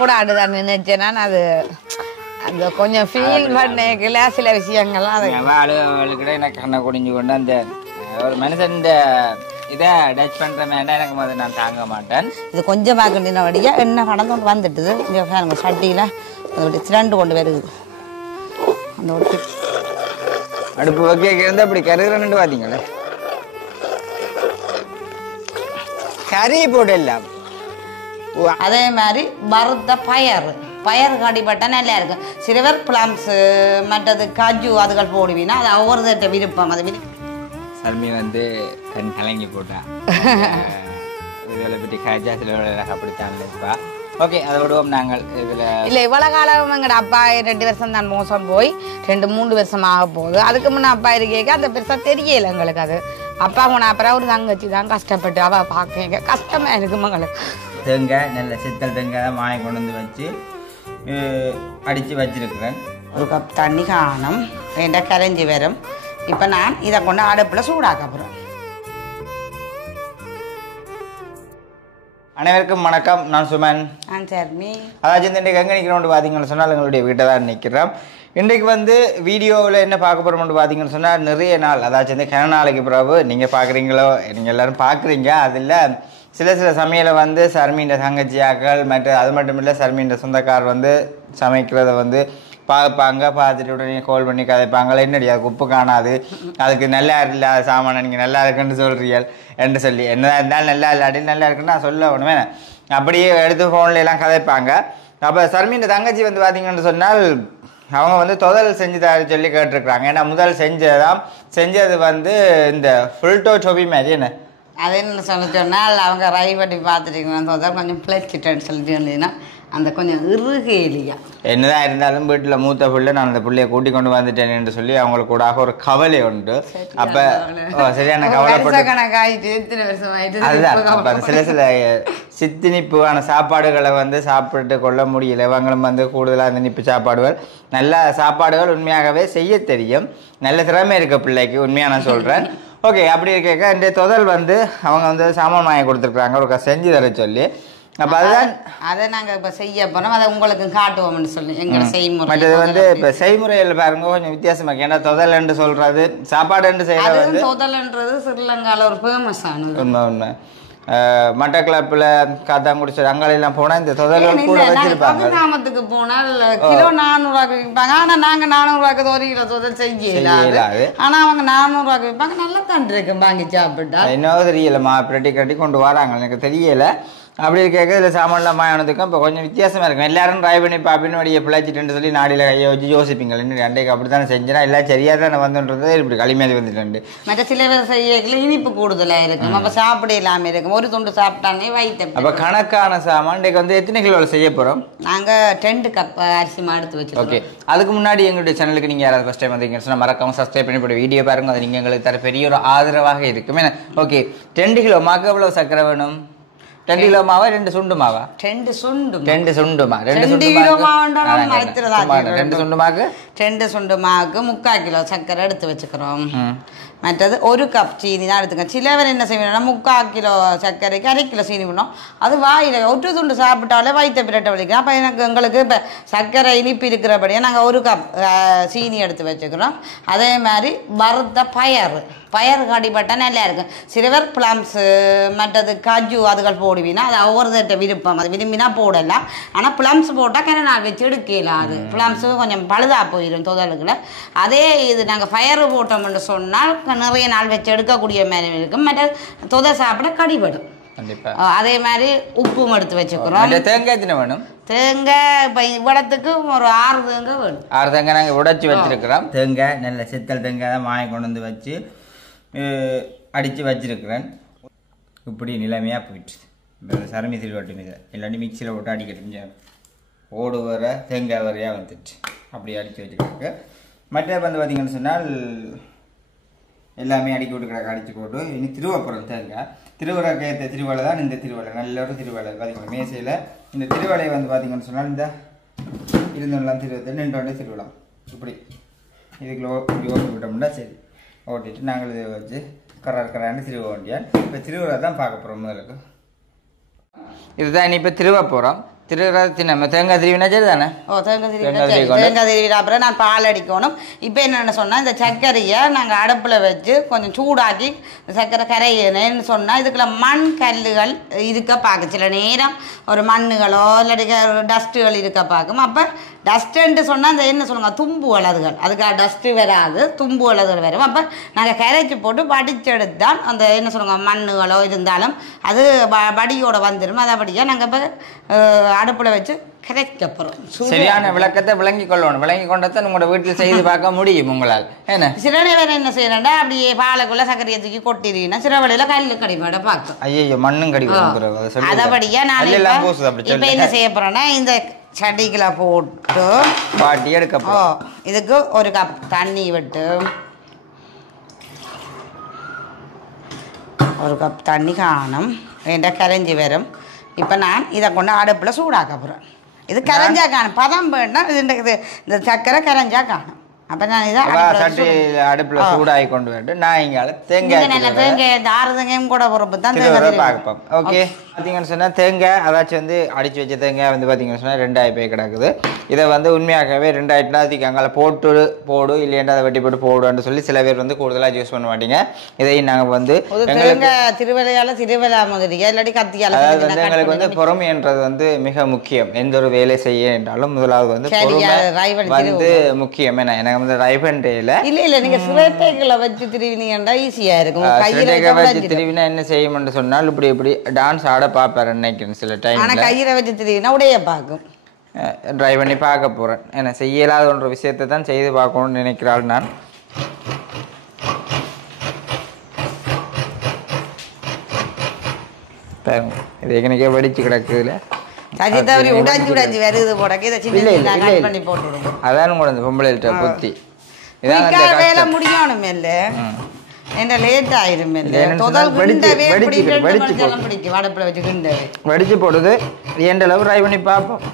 கூட அடுதான் நினைச்சேன்னா அது அந்த கொஞ்சம் ஃபீல் பண்ணல சில விஷயங்கள்லாம் ஆளுகிட்ட எனக்கு கண்ணை குடிஞ்சு கொண்டு அந்த ஒரு மனுஷன் இதை டச் பண்ணுற மாதிரி எனக்கு முதல்ல நான் தாங்க மாட்டேன். இது கொஞ்சம் பார்க்கண்டினபடியா என்ன கடந்து வந்துட்டுது இங்கே சட்டியில் அதோட சிரண்டு கொண்டு வருது அந்த ஒரு அடுப்பு வைக்க இருந்து அப்படி கருகிறன்னு பார்த்தீங்களே கறி போடலாம். அதே மாதிரி வறுத்த பயறு கடிப்பட்டா நல்லா இருக்கும். சில பேர் பிளம்ஸ் மற்றது காஜு அதுகள் போடுவீங்கன்னா அது ஒவ்வொரு விருப்பம். அது சர்மி வந்து கண் கலங்கி போட்டா இதில் பற்றி காய்ச்சா சில அப்படித்தான் இருப்பா. ஓகே அதை விடுவோம் நாங்கள் இதில் இல்லை இவ்வளோ காலம் எங்கட அப்பா 2 வருஷம் தான் மோசம் போய் 2-3 வருஷம் ஆக போகுது. அதுக்கு முன்னே அப்பா இருக்கேக்க அந்த பெருசாக தெரியல எங்களுக்கு. அது அப்பா போன அப்புறம் ஒரு தங்கச்சி தான் கஷ்டப்பட்டு அவள் பார்க்க கஷ்டமாக இருக்கு மங்களுக்கு. தேங்காய் நல்ல சித்தல் தேங்காய் தான் வாங்கி கொண்டு வந்து வச்சு அடித்து வச்சிருக்கிறேன். ஒரு கப் தண்ணி காணும் ரெண்டா கரைஞ்சி வரும். இப்போ நான் இதை கொண்டு அடுப்பில் சூடாக்க போகிறேன். அனைவருக்கும் வணக்கம். நான் சுமன். சர்மி. அதாச்சும் இன்றைக்கு எங்கே நிற்கிறோம்னு பார்த்தீங்கன்னு சொன்னால் எங்களுடைய வீட்டை தான் நிற்கிறோம். இன்றைக்கு வந்து வீடியோவில் என்ன பார்க்க போகிறோம்னு பார்த்தீங்கன்னு சொன்னால் நிறைய நாள் அதாச்சும் இந்த கிண நாளைக்கு பிறகு நீங்கள் பார்க்குறீங்களோ நீங்கள் எல்லோரும் பார்க்குறீங்க. அதில் சில சமையலை வந்து சர்மீண்ட தங்கச்சியாக்கள் மற்றும் அது மட்டும் இல்லை சர்மீண்ட சொந்தக்கார் வந்து சமைக்கிறத வந்து பார்ப்பாங்க. பார்த்துட்டு உடனே கால் பண்ணி கதைப்பாங்க. என்னடி அதுக்கு உப்பு காணாது, அதுக்கு நல்லா இல்லாத சாமான நீங்கள் நல்லா இருக்குன்னு சொல்கிறீர்கள் என்று சொல்லி என்னதான் இருந்தாலும் நல்லா இல்லாட்டி நல்லா இருக்குன்னு நான் சொல்ல ஒன்றுமே அப்படியே எடுத்து ஃபோனில் எல்லாம் கதைப்பாங்க. அப்போ சர்மீண்ட தங்கச்சி வந்து பார்த்தீங்கன்னு சொன்னால் அவங்க வந்து தொதல் செஞ்சு தர சொல்லி கேட்டிருக்கிறாங்க. ஏன்னா முதல் செஞ்சது வந்து இந்த ஃபுல்டோ டோபி மாதிரி என்ன அது என்ன சொன்னால் அவங்க ரை பண்ணி பார்த்துட்டீங்கன்னா கொஞ்சம் பிழைச்சிட்டேன்னு சொல்லிட்டு அந்த கொஞ்சம் இறுகையிலையா என்னதான் இருந்தாலும் வீட்டில் மூத்த பிள்ளை நான் அந்த பிள்ளைய கூட்டி கொண்டு வந்துட்டேன் என்று சொல்லி அவங்களுக்கு கூட ஒரு கவலை உண்டு. அப்போ சரியான கவலைப்பட்டு அதுதான் அப்போ சில சித்தினிப்பான சாப்பாடுகளை வந்து சாப்பிட்டு கொள்ள முடியல. இவங்களும் வந்து கூடுதலாக அந்த நிப்பு சாப்பாடுகள் நல்ல சாப்பாடுகள் உண்மையாகவே செய்ய தெரியும். நல்ல திறமை இருக்க பிள்ளைக்கு உண்மையாக நான் சொல்கிறேன். ஓகே அப்படி இருக்க இந்த தொதல் வந்து அவங்க வந்து சாமான் வாங்கி கொடுத்துருக்குறாங்க ஒரு செஞ்சு தர சொல்லி. அப்போ அதுதான் அதை நாங்கள் இப்போ செய்ய போகிறோம். அதை உங்களுக்கு காட்டுவோம்னு சொல்லி எங்களோட செய்முறை. மற்றது வந்து இப்போ செய்முறையில் பாருங்க கொஞ்சம் வித்தியாசமாக. ஏன்னா தொதல்ன்னு சொல்கிறது சாப்பாடுன்னு செய்யறது வந்து தொதல்ன்றது ஸ்ரீலங்காவில் ஒரு ஃபேமஸ் ஆனது. உண்மை மட்டக்களப்பில் காத்தாங்குடிச்சு அங்கெல்லாம் போனால் இந்த தொதல்கள் கூட வச்சிருப்பாங்க. கிராமத்துக்கு போனால் கிலோ 400 விற்பாங்க. ஆனால் நாங்கள் 400 1 கிலோ தொதல் செய்யலாது. ஆனால் அவங்க 400 விற்பாங்க. நல்லா தண்டு இருக்கு வாங்கி சாப்பிட்டா. இன்னும் தெரியலம்மா பிரட்டி கட்டி கொண்டு வராங்க எனக்கு தெரியலை. அப்படி இருக்க இதில் சாமான்லாம் மாயனதுக்கும் இப்போ கொஞ்சம் வித்தியாசமாக இருக்கும். எல்லாரும் ட்ரை பண்ணி பார்ப்பின்னு வழியை பிழைச்சிட்டு சொல்லி நாடியில் கையை வச்சு யோசிப்பீங்க. இன்னும் அண்டைக்கு அப்படி தானே செஞ்சேன்னா எல்லாம் சரியாக தானே வந்துன்றது இப்படி களிமேதி வந்துட்டு. மற்ற சில பேர் செய்யல இனிப்பு கூடுதலாக இருக்கும். அப்போ சாப்பிட இல்லாமல் இருக்கும். ஒரு துண்டு சாப்பிட்டானே வயிற்று. அப்போ கணக்கான சாமான் இன்றைக்கு வந்து எத்தனை கிலோவில் செய்ய போகிறோம்? நாங்கள் 2 கப் அரிசி எடுத்து வச்சுருக்கோம். ஓகே அதுக்கு முன்னாடி எங்களுடைய சேனலுக்கு நீங்கள் யாராவது ஃபஸ்ட் டைம் வந்தீங்கன்னு சொன்னால் மறக்காமல் சப்ஸ்கிரைப் பண்ணி போய் வீடியோ பாருங்க. அது நீங்கள் எங்களுக்கு தர பெரிய ஒரு ஆதரவாக இருக்கும். ஓகே 2 கிலோ மாக்கு எவ்வளோ சர்க்கரை வேணும்? 2 கிலோ மாவா 2 சுண்டு மாவா? 2 சுண்டுமா 2 சுண்டு மாவுக்கு 3/4 கிலோ சர்க்கரை எடுத்து வச்சுக்கிறோம். மற்றது 1 கப் சீனி தான் எடுத்துக்க. சிலவர் என்ன செய்யணும்னா 3/4 கிலோ சர்க்கரைக்கு 1/2 கிலோ சீனி பண்ணோம். அது வாயில் ஒட்டு துண்டு சாப்பிட்டாலே வயிற்று பிரட்டை வலிக்கும். அப்போ எங்களுக்கு இப்போ சர்க்கரை இனிப்பு இருக்கிறபடியே நாங்கள் 1 கப் சீனி எடுத்து வச்சுக்கிறோம். அதே மாதிரி வறுத்த பயறு கடிப்பட்டா நல்லா இருக்கும். சில பேர் பிளம்ஸ் மற்றது காஜு அதுகள் போடுவீங்கன்னா அது ஒவ்வொரு விருப்பம். அது விரும்பினா போடலாம். ஆனால் பிளம்ஸ் போட்டால் கிண நாள் வச்சு எடுக்கலாம். அது பிளம்ஸு கொஞ்சம் பழுதாக போயிடும் தொதலுக்குள்ள. அதே இது நாங்கள் பயறு போட்டோம்னு சொன்னால் நிறைய நாள் வச்சு எடுக்கக்கூடிய மாதிரி இருக்கும். மற்ற தொதை சாப்பிட கடிபடும். அதே மாதிரி உப்பும் எடுத்து வச்சுக்கிறோம். தேங்காய் தின வேணும். தேங்காய் இப்போ இவ்வளத்துக்கு ஒரு 6 தேங்காய் வேணும். 6 தேங்காய் நாங்கள் உடைச்சி வச்சிருக்கிறோம். தேங்காய் நல்ல சித்தல் தேங்காய் தான் வாங்கி கொண்டு வந்து வச்சு அடித்து வச்சிருக்கிறேன். இப்படி நிலைமையாக போயிட்டு இப்போ சரமி திருவாட்டு மீது இல்லாட்டி மிக்சியில் போட்டு அடிக்கட்டு ஓடு வர தேங்காய் வரையாக வந்துட்டு அப்படி அடித்து வச்சுருக்காங்க. மற்ற வந்து பார்த்திங்கன்னு சொன்னால் எல்லாமே அடிக்க விட்டுக்கிறாங்க. அடித்து போட்டு இனி திருவப்புறம் தேங்காய் திருவுறக்கு ஏற்ற திருவலை தான் இந்த திருவலை. நல்ல ஒரு திருவலை பார்த்திங்கன்னா மேசையில் இந்த திருவலையை வந்து பார்த்திங்கன்னு சொன்னால் இந்த இருந்தெல்லாம் நின்று திருவிழா இப்படி இதுக்குள்ள இப்படி ஓட்டி விட்டோம்னா சரி ஓட்டிட்டு நாங்கள் இதை வச்சு கரான்னு திருவ வேண்டியான். இப்போ திருவிழா தான் பார்க்க போகிறோம். முதலுக்கு இதுதான் இனி இப்போ திருவ போகிறோம். திருவிழா நம்ம தேங்காய் திருவினா சரி தானே? ஓ தேங்காய் திருவிழா அப்புறம் நான் பால் அடிக்கணும். இப்போ என்னென்ன சொன்னால் இந்த சர்க்கரையை நாங்கள் அடுப்பில் வச்சு கொஞ்சம் சூடாக்கி சர்க்கரை கரையணுன்னு சொன்னால் இதுக்குள்ள மண் கல்லுகள் இருக்க பார்க்க சில நேரம் ஒரு மண்ணுகளோ இல்லாட்டி டஸ்ட்டுகள் இருக்க பார்க்கும். அப்போ டஸ்ட்டுன்ட்டு சொன்னால் அந்த என்ன சொல்லுவாங்க தும்பு வலதுகள் அதுக்காக டஸ்ட்டு வராது தும்பு வலதுகள் வரும். அப்போ நாங்கள் கரைச்சி போட்டு வடிச்செடுத்தால் அந்த என்ன சொல்லுவாங்க மண்ணுகளோ இருந்தாலும் அது வடியோட வந்துடும். அதபடியாக நாங்கள் இப்போ அடுப்பில் வச்சு கரைக்க போகிறோம். சரியான விளக்கத்தை விளங்கி கொள்ளணும். விளங்கி கொண்டதான் உங்களோட வீட்டில் செய்து பார்க்க முடியும் உங்களால். என்ன சில நேரம் என்ன செய்யறேன்டா அப்படியே பாலுக்குள்ள சர்க்கரையை தூக்கி கொட்டிடுவீங்கன்னா சில வழியில கல்லு கடிமாட பார்க்கும். ஐயோ மண்ணும் கடிக்கும். அதபடியா நான் இப்போ என்ன செய்ய போறேன்னா இந்த சட்டிக்குள்ள போட்டு பாட்டி எடுக்க இதுக்கு ஒரு கப் தண்ணி விட்டு ஒரு கப் தண்ணி காணும் வேண்ட கரைஞ்சி வரும். இப்போ நான் இதை கொண்டு அடுப்பில் சூடாக்க போகிறேன். இது கரைஞ்சா காணும் பதம் வேணும்னா இந்த சர்க்கரை கரைஞ்சா காணும். அப்போ நான் இதை அடுப்பில் சூடாகி கொண்டு வந்து நான் இங்கே தேங்காய் ஆறுதங்கையும் கூட பொறுப்பு தான் தேங்காய் பார்ப்போம். ஓகே பார்த்தீங்கன்னு சொன்னால் தேங்காய் அதாச்சும் வந்து அடித்து வச்ச தேங்காய் வந்து பார்த்தீங்கன்னு சொன்னால் 2000 போய் கிடக்குது. இதை வந்து உண்மையாகவே 2000 அதுக்கு அங்கே போடு இல்லையாண்டா அதை வெட்டி போட்டு போடுன்னு சொல்லி சில பேர் வந்து கூடுதலாக யூஸ் பண்ண மாட்டீங்க. இதையும் நாங்கள் வந்து திருவிழையால திருவிழா மாதிரியா இல்லாட்டி கத்தியால அதாவது வந்து எங்களுக்கு வந்து பொறுமைன்றது வந்து மிக முக்கியம். எந்த ஒரு வேலை செய்ய என்றாலும் முதலாவது வந்து பொறுமை வந்து முக்கியம். எனக்கு வந்து ரைபன் டேல இல்ல நீங்க சிரட்டைகளை வச்சு திருவினீங்கன்னா ஈஸியா இருக்கும். கையில வச்சு திருவினா என்ன செய்யும்னு சொன்னால் இப்படி டான்ஸ் ஆட பார்ப்பாரு நினைக்கிறேன் சில டைம். ஆனா கையில வச்சு திருவினா உடைய பார்க்கும். ட்ரை பண்ணி பார்க்க போறேன். என்ன செய்யலாத ஒன்ற விஷயத்தை தான் செய்து பார்க்கணும்னு நினைக்கிறாள் நான். இது எனக்கே வடிச்சு கிடக்குதுல அதான் கூட பொம்பளை புத்தி வேலை முடியணும் இல்ல என்ன லேட் ஆயிரும் வடிச்சு போடுது எந்த அளவு ட்ரை பண்ணி பார்ப்போம்.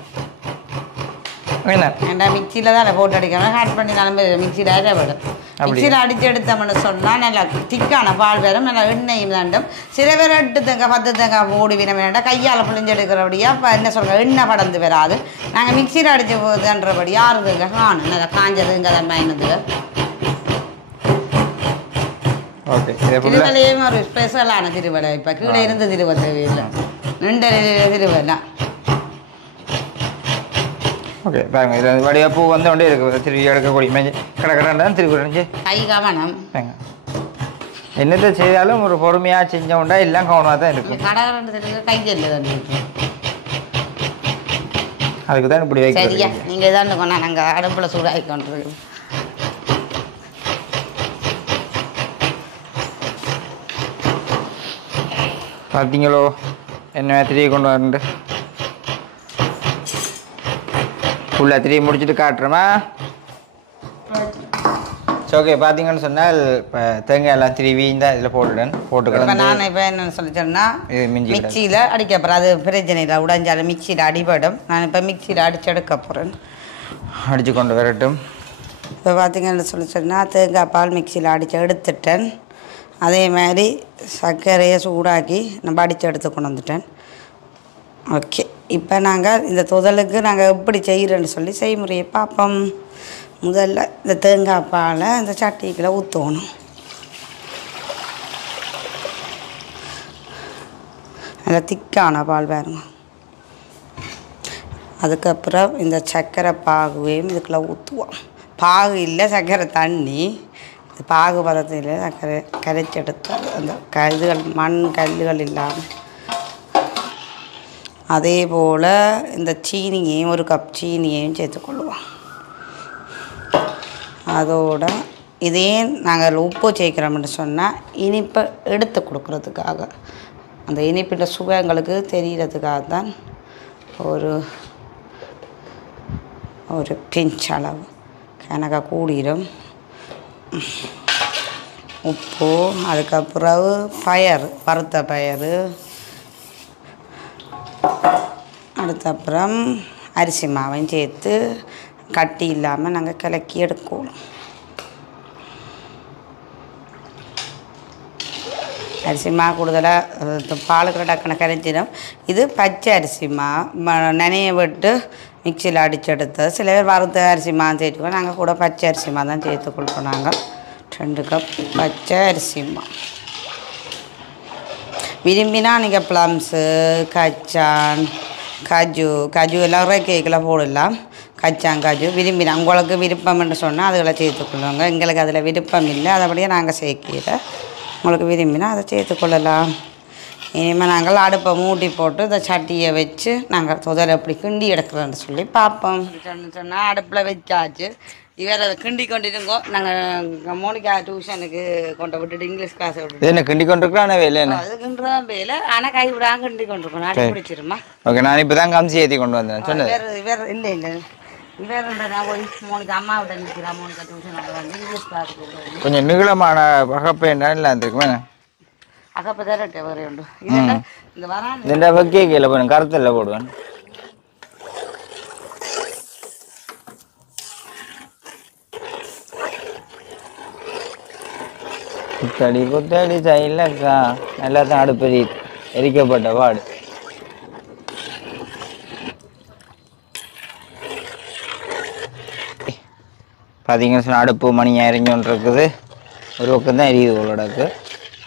மிக்சியில தான் போட்டு அடிக்கணும் ஹேட் பண்ணி மிக்சியில் அரைவிடும். மிக்சியில் அடிச்சு எடுத்தோம்னு சொன்னால் நல்லா திக்கான பால் வேறும் நல்லா எண்ணெயும் தாண்டும். சில பேர் 8 தேங்காய் 10 தேங்காய் மூடி வேண்டாம் கையால் புளிஞ்சு எடுக்கிறபடியா இப்போ என்ன சொல்கிறோம் எண்ணெய் படந்து வராது. நாங்கள் மிக்சியில் அடிச்சு போகுதுன்றபடி 6 தேங்காய் காணும் நல்லா காஞ்சதுங்க தான் பயணத்துக்கு. திருவள்ளையும் ஒரு ஸ்பெஷலான திருவள்ளை இப்போ கீழே இருந்து திருவள்ளை இல்லை 2 திருவள்ளை. ஓகே பாருங்க இது வடிவா பூ வந்து கொண்டே இருக்கு. திருவி எடுக்கக்கூடிய மேஞ்சு கடற்கடான் திருவி கை கவனம் என்னத்தை செய்தாலும் ஒரு பொறுமையாக செஞ்சோம்டா எல்லாம் கவனமாக தான் இருக்கும். கடற்கரை கையில் அதுக்கு தான் இப்படி வைக்க சரியா நீங்கள் தான் கொண்டா நாங்கள் அடுப்பில் சூடாகி கொண்டு பார்த்தீங்களோ என்ன திரியை கொண்டு வரண்டு ஃபுல்லாக திரியை முடிச்சுட்டு காட்டுறோமா. ஓகே பார்த்தீங்கன்னு சொன்னால் இப்போ தேங்காய் எல்லாம் திருவி தான் இதில் போட்டுக்கலாம். நான் இப்போ என்னென்னு சொல்லிச்சேன்னா மிக்சியில் அடிக்க போகிறேன். அது பிரச்சனை இல்லை உடைஞ்சாலும் மிக்சியில் அடிபடும். நான் இப்போ மிக்சியில் அடித்து எடுக்க போகிறேன். அடித்து கொண்டு வரட்டும். இப்போ பார்த்தீங்கன்னு சொல்லிச்சேன்னா தேங்காய் பால் மிக்சியில் அடித்து எடுத்துட்டேன். அதே மாதிரி சர்க்கரையை சூடாக்கி நம்ம அடித்து எடுத்து கொண்டு வந்துட்டேன். ஓகே இப்போ நாங்கள் இந்த துதலுக்கு நாங்கள் எப்படி செய்கிறேன்னு சொல்லி செய்முறையை பார்ப்போம். முதல்ல இந்த தேங்காய் பாலை இந்த சட்டிக்குள்ளே ஊற்றணும். நல்லா திக்கான பால் பாருங்க. அதுக்கப்புறம் இந்த சர்க்கரை பாகுவையும் இதுக்குள்ளே ஊற்றுவோம். பாகு இல்லை சர்க்கரை தண்ணி. பாகு பதத்தில் சர்க்கரை கரைச்செடுத்து அந்த இதுகள் மண் கல்லுகள் இல்லாமல். அதே போல் இந்த சீனியையும் 1 கப் சீனியையும் சேர்த்துக்கொள்ளுவோம். அதோட இதே நாங்கள் உப்பு சேர்க்குறோம்னு சொன்னால் இனிப்பை எடுத்து கொடுக்குறதுக்காக அந்த இனிப்பில் சுவை எங்களுக்கு தெரிகிறதுக்காக தான் ஒரு பிஞ்ச் அளவு கணக்காக கூடிடும் உப்பு. அதுக்கப்புறம் வறுத்த பயறு, அடுத்தப்புறம் அரிசி மாவையும் சேர்த்து கட்டி இல்லாமல் நாங்கள் கலக்கி எடுக்கணும். அரிசிமா கூடுதலாக பாலுக்கு டக்குன்னு கரைச்சிடும். இது பச்சை அரிசிமா நனைய விட்டு மிக்சியில் அடிச்செடுத்தது. சில பேர் வறுத்த அரிசிமா சேர்த்துக்கோ, நாங்கள் கூட பச்சை அரிசிமா தான் சேர்த்து கொடுப்போம். நாங்கள் 2 கப் பச்சை அரிசிமா. விரும்பினா நீங்கள் ப்ளம்ஸு, கச்சான், கஜு எல்லாம் கேக்கில் போடலாம். கச்சான் காஜு விரும்பினா உங்களுக்கு விருப்பம் என்று சொன்னால் அதுகளை சேர்த்துக்கொள்ளுவாங்க. எங்களுக்கு அதில் விருப்பம் இல்லை, அதபடியே நாங்கள் சேர்க்கல. உங்களுக்கு விரும்பினா அதை சேர்த்துக்கொள்ளலாம். இனிமேல் நாங்கள் அடுப்பை மூடி போட்டு இந்த சட்டியை வச்சு நாங்கள் முதல்ல எப்படி கிண்டி எடுக்கிறோன்னு சொல்லி பார்ப்போம். சொன்னால் அடுப்பில் வச்சாச்சு. இவர் அதை கிண்டி கொண்டிருங்கோ. நாங்கள் மோனிகா டியூஷனுக்கு கொண்டு விட்டுட்டு இங்கிலீஷ் கிளாஸ் விட்டுட்டு என்ன கிண்டி கொண்டிருக்கிறோம். வேலை என்ன அது கிண்டுதான் வேலை. ஆனால் கை விடாமல் கிண்டி கொண்டிருக்கோம். அடி பிடிச்சிருமா? ஓகே, நான் இப்போ தான் கம்சி ஏற்றி கொண்டு வந்தேன் சொன்னது. இவர் இல்லை இல்லை இவர் நான் போய் மோனிகா அம்மாவிட்ட நிற்கிறா. மோனிகா டியூஷன் வந்து இங்கிலீஷ் கிளாஸுக்கு கொஞ்சம் நீளமான வகப்பு என்ன இருக்குமே அகப்ப தரட்டே வரை உண்டு. இதெல்லாம் இந்த வரான் இந்த வக்கே கீழே போய் கருத்தில் போடுவேன். குத்தடி குத்தடி சைலக்கா எல்லாத்தையும் அடுப்பெரி எரிக்கப்பட்ட பாடு. பார்த்தீங்கன்னு சொன்னால் அடுப்பு மணி எரிஞ்சோன்னு இருக்குது. ஒரு பக்கம் தான் எரியுது உள்ளடக்கு.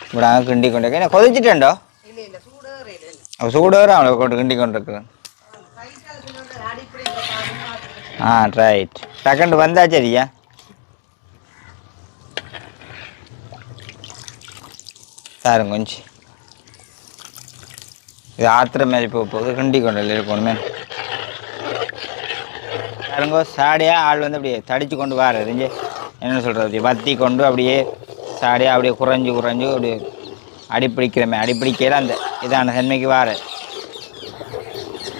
இப்படி நாங்கள் கிண்டி கொண்டு என்ன கொதிச்சுட்டேன்டோ சூடு வர அவளை கொண்டு கிண்டி கொண்டு இருக்கிறேன். ரைட் டக்குண்டு வந்தா சரியா. சாருங்க கொஞ்சம் இது ஆத்திர மாதிரி போகுது. கிண்டி கொண்டு இருக்கணுமே பாருங்க. சாடியாக ஆள் வந்து அப்படியே தடிச்சு கொண்டு வர அறிஞ்சு என்ன சொல்கிறது, அப்படியே வத்தி கொண்டு அப்படியே சாடியாக அப்படியே குறைஞ்சி அப்படியே அடிப்பிடிக்கிறமே அடிப்பிடிக்கையில் அந்த இதான தன்மைக்கு வார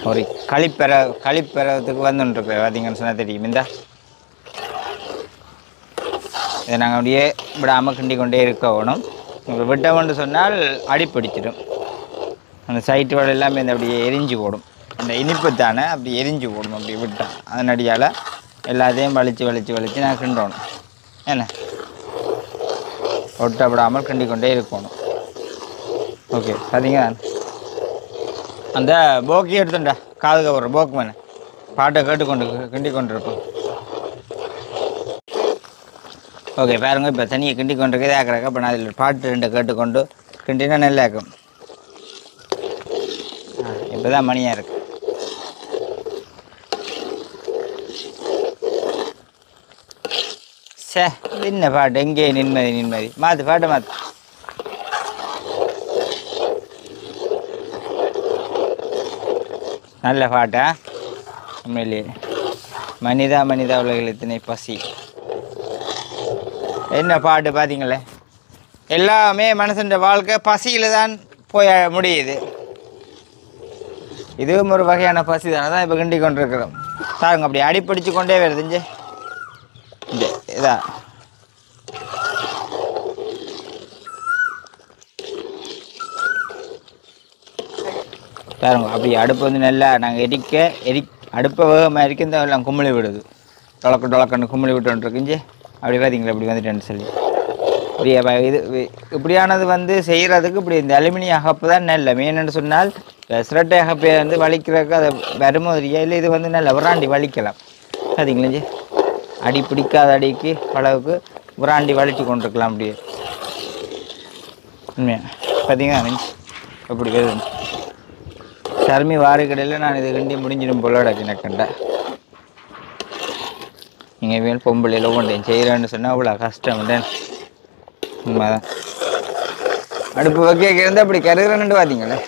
ஒரு களிப்பெறத்துக்கு வந்துட்டுருக்குற பார்த்தீங்கன்னு சொன்னால் தெரியும். இந்தா இதை நாங்கள் அப்படியே விடாமல் கிண்டி கொண்டே இருக்கணும். விட்டோம்னு சொன்னால் அடிப்பிடிச்சிடும். அந்த சைட்டு வடை எல்லாமே இந்த அப்படியே எரிஞ்சு போடும். அந்த இனிப்பு தானே அப்படி எரிஞ்சு போடும். அப்படி விட்டால் அதனடியால் எல்லாத்தையும் வலித்து நான் கிண்டணும். என்ன ஒட்டப்படாமல் கிண்டி கொண்டே இருக்கணும். ஓகே பார்த்தீங்க. அந்த போக்கி எடுத்துட்டா காதுக்கு போடுற போக்கு மேலே பாட்டை கேட்டுக்கொண்டு கிண்டி கொண்டு இருப்போம். ஓகே பாருங்க. இப்போ தனியை கிண்டி கொண்டு இருக்கே ஆக்கிறக்க. இப்போ நான் அதில் பாட்டு 2 கேட்டுக்கொண்டு கிண்டினா நல்லா இருக்கும். இப்போ தான் மணியாக இருக்கு. சே என்ன பாட்டு எங்கே நிம்மதி மாற்று பாட்டை மாற்று. நல்ல பாட்டா உண்மையிலேயே. மனிதா உலகத்தினை பசி என்ன பாட்டு பார்த்தீங்களே. எல்லாமே மனுஷன் வாழ்க்கை பசியில் தான் போய் முடியுது. இதுவும் ஒரு வகையான பசி தானே தான் இப்போ கிண்டி கொண்டு இருக்கிறோம். பாருங்க அப்படி அடிப்பிடிச்சு கொண்டே வருது. இதா பாருங்க அப்படி அடுப்பு வந்து நல்லா நாங்கள் அடுப்பை வேகமாக இருக்க இந்த எல்லாம் கும்பளி விடுது. டொலக்கன்னு கும்பளி விட்டுருக்குஞ்சு அப்படி பார்த்தீங்களா இப்படி வந்துட்டேன்னு சொல்லி. இப்படியே இது இப்படியானது வந்து செய்கிறதுக்கு இப்படி இந்த அலுமினிய அகப்பு தான் நல்ல மெயின்னு சொன்னால். சிரட்டை அகப்பை வந்து வலிக்கிறதுக்கு அதை வரும்போது இல்லை இது வந்து நல்ல விராண்டி வலிக்கலாம். பார்த்தீங்களா அடி பிடிக்காத அடிக்கு அளவுக்கு விராண்டி வலிச்சு கொண்டிருக்கலாம் அப்படியே. உண்மையா பார்த்தீங்கன்னா எப்படி வருது. சர்மி வாரக்கடையில் நான் இது கிண்டி முடிஞ்சிடும் போல கிணக்கண்டேன். நீங்கள் வேணும் பொம்பளையில் ஒவ்வொன்றையும் செய்கிறேன்னு சொன்னால் அவ்வளோ கஷ்டம்ட்டேன். உண்மைதான். அடுப்பு வைக்க இருந்தால் அப்படி கருகிறேன்னு பார்த்தீங்களே.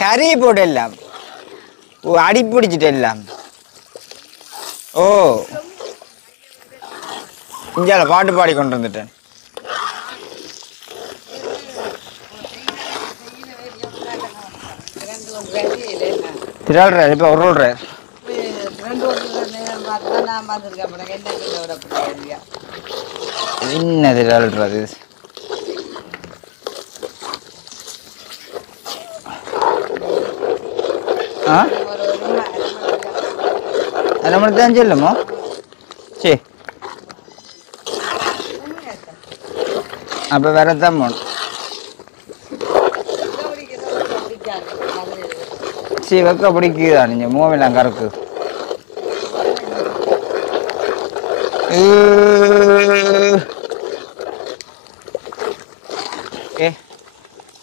கறி போட்டு எல்லாம் அடி பிடிச்சிட்டு எல்லாம். ஓ இஞ்சால பாட்டு பாடி கொண்டு வந்துட்டேன். திராடுறாரு இப்போ ஒரு ரோடுறாரு. என்ன திராடுறாரு அரை மணி தான் சொல்லுமோ. சரி அப்போ வரத்தான் போகணும். சரி வைக்க பிடிக்குதா நீங்கள் மூவெல்லாம் கறக்கு ஏ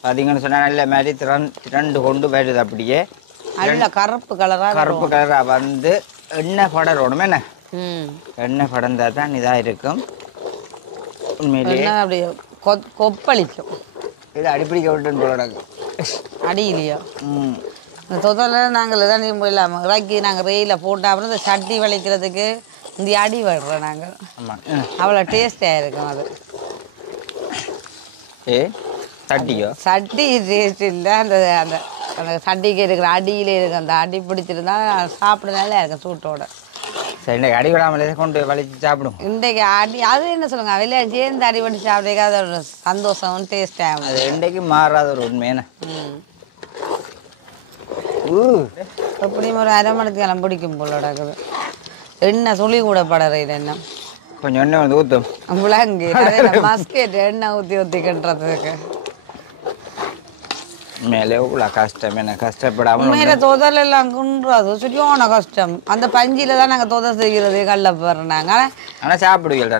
பார்த்தீங்கன்னு சொன்னால் நல்ல மாதிரி திரண்டு கொண்டு வருது அப்படியே நல்ல கருப்பு கலராக வந்து எண்ணெய் படரணும் என்ன எண்ணெய் படந்தா தான் இதாக இருக்கும் உண்மையிலேயே அப்படியே கொப்பளிக்கும். இது அடிப்பிடிக்க விட்டுன்னு போல அடியிலையோ இந்த தொதலில் நாங்கள் தான் இல்லாமல் இறக்கி நாங்கள் ரெயிலில் போட்டால் அப்புறம் இந்த சட்டி வளைக்கிறதுக்கு இந்த அடி விடுறோம் நாங்கள். அவ்வளோ டேஸ்டாக இருக்கும் அது. சட்டியோ சட்டி டேஸ்ட் இல்லை, அந்த அந்த அந்த சட்டிக்கு இருக்கிற அடியில் இருக்கும் அந்த அடி பிடிச்சிருந்தா சாப்பிட நல்லா இருக்கும் சூட்டோட. சரி இன்றைக்கு அடி விடாமலே கொண்டு வலிச்சு சாப்பிடும். இன்றைக்கு அடி அது என்ன சொல்லுங்க வெளியே சேர்ந்து அடி பண்ணி சாப்பிட்றதுக்கு அது ஒரு சந்தோஷம் டேஸ்டாக அது இன்றைக்கு மாறாத ஒரு உண்மையான எப்படியும் ஒரு அரை மணிக்கு எல்லாம் பிடிக்கும் போல நடக்குது. எண்ணெய் சுழி கூட படறையில் என்ன கொஞ்சம் எண்ணெய் வந்து ஊற்றும் முழங்கு மஸ்கெட் எண்ணெய் ஊற்றிக்கின்றதுக்கு மேலே உள்ள கஷ்டம் என்ன கஷ்டப்படாமல் மேலே தொதல் எல்லாம் குன்றாது சரியான கஷ்டம். அந்த பஞ்சில தான் நாங்கள் தொதை செய்கிறது கடல போடுறாங்க. ஆனால் சாப்பிடுவீங்க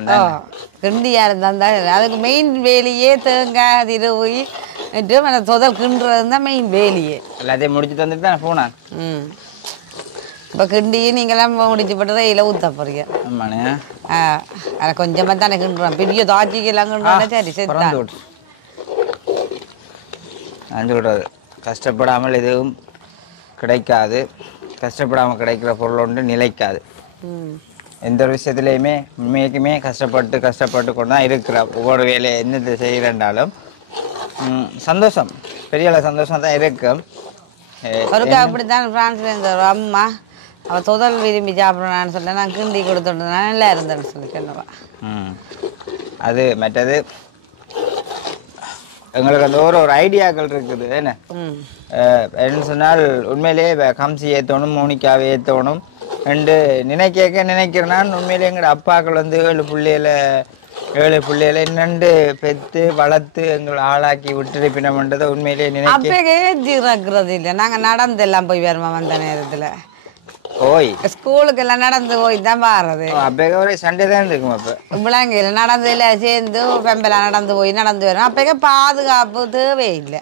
கிண்டியாக இருந்தால் தான் அதுக்கு மெயின் வேலையே தேங்காய் திருவி அந்த தொதல் கிண்டுறது தான் மெயின் வேலையே. எல்லாத்தையும் முடிச்சுட்டு வந்துட்டு தான் போனான். இப்போ கிண்டி நீங்களாம் முடிச்சு போட்டு ரயில ஊற்ற போறீங்க. ஆமாண்ணே அதை கொஞ்சமாக தானே கிண்டுறோம். பெரிய தாச்சிக்கெல்லாம் கிண்டுறோம். சரி சரி அஞ்சு விடாது. கஷ்டப்படாமல் எதுவும் கிடைக்காது. கஷ்டப்படாமல் கிடைக்கிற பொருள் ஒன்று நிலைக்காது. எந்த ஒரு விஷயத்துலையுமே உண்மைக்குமே கஷ்டப்பட்டு கொண்டு தான் இருக்கிறோம். ஒவ்வொரு வேலையை என்னது செய்கிறேன்றாலும் சந்தோஷம் பெரிய சந்தோஷம் தான் இருக்கும். ஒருக்கா அப்படித்தான் ஃப்ரான்ஸில் இருந்த ஒரு அம்மா அவள் தொதல் விரும்பி சாப்பிட்றான்னு சொல்ல நான் கிண்டி கொடுத்துட்டு நல்லா இருந்தேன்னு சொல்லி சொன்னவா. அது மற்றது எங்களுக்கு அந்த ஒரு ஐடியாக்கள் இருக்குது என்ன என்ன சொன்னால் உண்மையிலேயே கம்சி ஏற்றணும் மோனிக்காவை ஏற்றணும் ரெண்டு நினைக்கிறேன்னா உண்மையிலே எங்களோட அப்பாக்கள் வந்து 7 பிள்ளைகளை என்னண்டு பெற்று வளர்த்து எங்களை ஆளாக்கி விட்டுருப்பினோம்ன்றதை உண்மையிலேயே நினைக்கிறது இல்லை. நாங்கள் நடந்து எல்லாம் போய் வருமா வந்த நேரத்தில் ஓய் ஸ்கூலுக்கு எல்லாம் நடந்து போய் தான் பாடுறது. அப்போ ஒரு சண்டே தான் இருக்கும். அப்போ விளங்கையில் நடந்து இல்லை சேர்ந்து பெம்பெல்லாம் நடந்து போய் நடந்து வரும். அப்போ பாதுகாப்பு தேவையில்லை.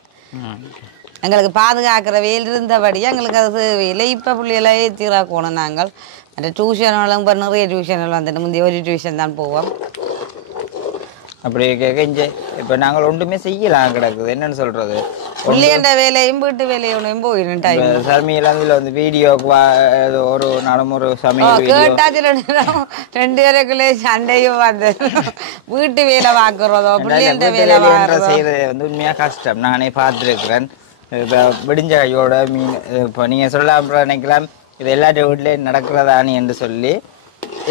எங்களுக்கு பாதுகாக்கிற வேல் இருந்தபடி எங்களுக்கு அது தேவையில்லை. இப்போ பிள்ளைகளை ஏற்றிராக்கணும். நாங்கள் அந்த டியூஷன்களும் இப்போ நிறைய டியூஷன்கள் வந்துட்டு முந்தைய ஒரு டியூஷன் தான் போவோம். அப்படி கேட்க இங்கே இப்போ நாங்கள் ஒன்றுமே செய்யலாம் கிடக்குது. என்னன்னு சொல்கிறது பிள்ளைன்ற வேலையும் வீட்டு வேலையும் போயிடும். சர்மியெல்லாம் இதில் வந்து வீடியோக்கு ஒரு நாளும் ஒரு சமையல் கேட்டாச்சு 2 பேருக்குள்ளே சண்டையும் வந்து வீட்டு வேலை பார்க்குறதோ பிள்ளைன்ற வேலை செய்கிறது வந்து உண்மையாக கஷ்டம். நானே பார்த்துருக்குறேன். இப்போ விடிஞ்ச கையோட மீன் இப்போ நீங்கள் சொல்லலாம் நினைக்கலாம் இது எல்லாத்தையும் வீட்டிலே நடக்கிறதானி என்று சொல்லி